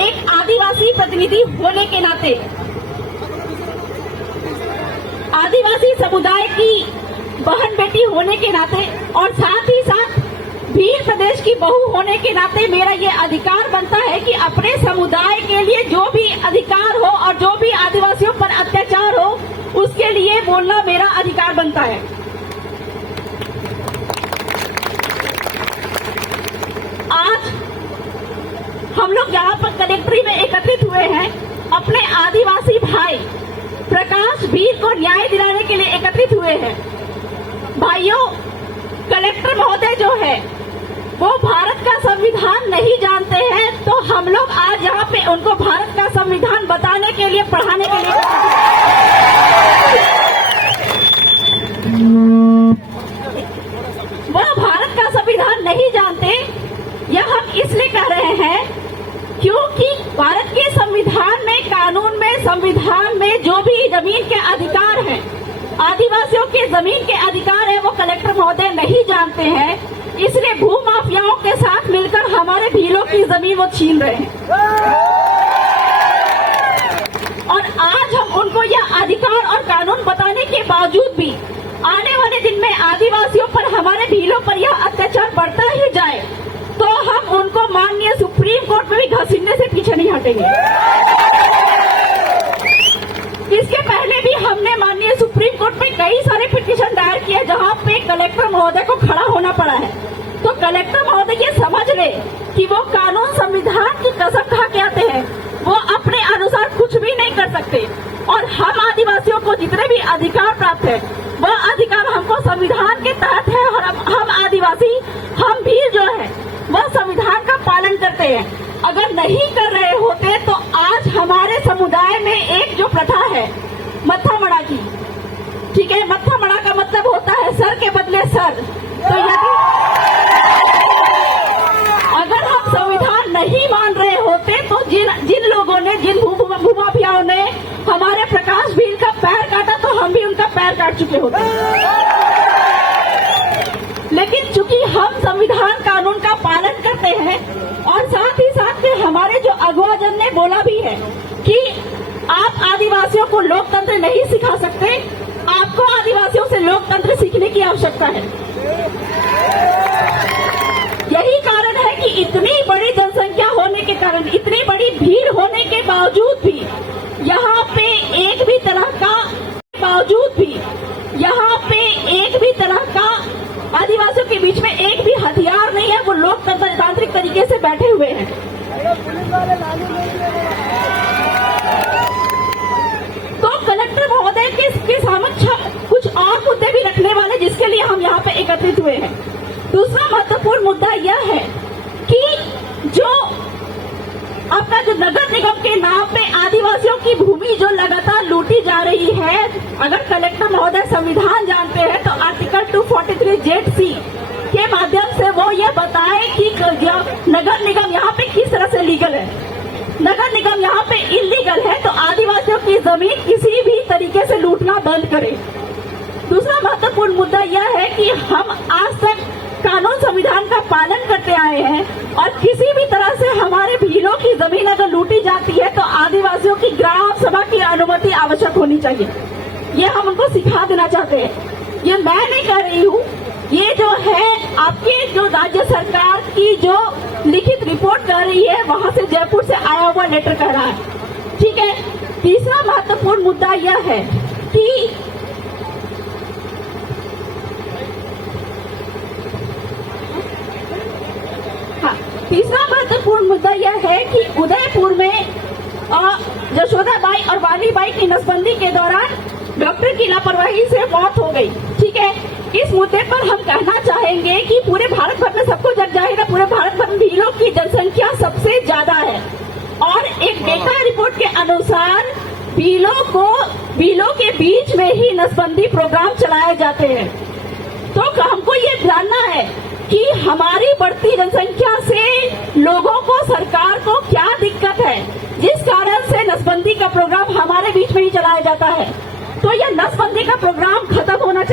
एक आदिवासी प्रतिनिधि होने के नाते, आदिवासी समुदाय की बहन बेटी होने के नाते और साथ ही साथ भील प्रदेश की बहू होने के नाते मेरा ये अधिकार बनता है कि अपने समुदाय के लिए जो भी अधिकार हो और जो भी आदिवासियों पर अत्याचार हो उसके लिए बोलना मेरा अधिकार बनता है। आज हम लोग यहाँ पर कलेक्ट्री में एकत्रित हुए हैं अपने आदिवासी भाई प्रकाश भील को न्याय दिलाने के लिए एकत्रित हुए हैं। भाइयों, कलेक्टर महोदय जो है वो भारत का संविधान नहीं जानते हैं, तो हम लोग आज यहाँ पे उनको भारत का संविधान बताने के लिए, पढ़ाने के लिए वो भारत का संविधान नहीं जानते। यह हम इसलिए कह रहे हैं क्योंकि भारत के संविधान में, कानून में, संविधान में जो भी जमीन के अधिकार हैं, आदिवासियों के जमीन के अधिकार है, वो कलेक्टर महोदय नहीं जानते हैं। इसलिए भू माफियाओं के साथ मिलकर हमारे भीलों की जमीन वो छीन रहे हैं और आज हम उनको यह अधिकार और कानून बताने के बावजूद भी आने वाले दिन में आदिवासियों पर, हमारे भीलों पर यह अत्याचार बढ़ता ही जाए तो हम उनको माननीय सुप्रीम कोर्ट में भी घसीटने से पीछे नहीं हटेंगे। इसके पहले भी हमने माननीय सुप्रीम कोर्ट में कई सारे पिटीशन दायर किए जहां पे कलेक्टर महोदय को खड़ा होना पड़ा है। तो कलेक्टर महोदय ये समझ ले कि वो कानून संविधान की कसम खा के आते हैं, वो अपने अनुसार कुछ भी नहीं कर सकते और हम आदिवासियों को जितने भी अधिकार प्राप्त है वो अधिकार हमको संविधान के तहत है और हम आदिवासी, हम भी जो है वो संविधान का पालन करते हैं। अगर नहीं कर रहे होते तो आज हमारे समुदाय में एक जो प्रथा है मत्था मड़ा की, ठीक है, मत्था मड़ा का मतलब होता है सर के बदले सर। तो यदि अगर हम संविधान नहीं मान रहे होते तो जिन लोगों ने, जिन भूमाफियाओं ने हमारे प्रकाश भील का पैर काटा तो हम भी उनका पैर काट चुके होते। लेकिन चूंकि हम संविधान कानून का पालन करते हैं और साथ ही साथ में हमारे जो अगुवाजन ने बोला भी है कि आप आदिवासियों को लोकतंत्र नहीं सिखा सकते, आपको आदिवासियों से लोकतंत्र सीखने की आवश्यकता है। यही कारण है कि इतनी बड़ी जनसंख्या होने के कारण, इतनी बड़ी भीड़ होने के बावजूद भी यहाँ पे एक भी तरह का आदिवासियों के बीच में एक भी हथियार नहीं है, वो लोकतांत्रिक तरीके से बैठे हुए हैं। तो कलेक्टर महोदय के समक्ष कुछ और मुद्दे भी रखने वाले जिसके लिए हम यहाँ पे एकत्रित हुए हैं। दूसरा महत्वपूर्ण मुद्दा यह है कि जो आपका जो नगर निगम के नाम पे आदिवासियों की भूमि जो लगातार लूटी जा रही है, अगर कलेक्टर महोदय संविधान जानते हैं तो आर्टिकल 243(j)(c) के माध्यम से वो ये बताए कि नगर निगम यहाँ पे किस तरह से लीगल है। नगर निगम यहाँ पे इलीगल है तो आदिवासियों की जमीन किसी भी तरीके से लूटना बंद करे। दूसरा महत्वपूर्ण मुद्दा यह है कि हम आज तक कानून संविधान का पालन करते आए हैं और किसी भी तरह से हमारे भीलों की जमीन अगर लूटी जाती है तो आदिवासियों की ग्राम सभा की अनुमति आवश्यक होनी चाहिए। ये हम उनको सिखा देना चाहते हैं। ये मैं नहीं कह रही हूँ, ये जो है आपके जो राज्य सरकार की जो लिखित रिपोर्ट कर रही है वहाँ से, जयपुर से आया हुआ लेटर कह रहा है, ठीक है। तीसरा महत्वपूर्ण मुद्दा यह है कि उदयपुर में जशोदाबाई और वालीबाई की नसबंदी के दौरान डॉक्टर की लापरवाही से मौत हो गई, ठीक है। इस मुद्दे पर हम कहना चाहेंगे कि पूरे भारत भर में सबको जग जाएगा, पूरे भारत भर में भीलों की जनसंख्या सबसे ज्यादा है और एक डेटा रिपोर्ट के अनुसार भीलों के बीच में ही नसबंदी प्रोग्राम चलाए जाते हैं। तो हमको ये जानना है कि हमारी बढ़ती जनसंख्या से लोगों को, सरकार को क्या दिक्कत है जिस कारण से नसबंदी का प्रोग्राम हमारे बीच में ही चलाया जाता है। तो यह नसबंदी का प्रोग्राम खत्म होना चाहिए।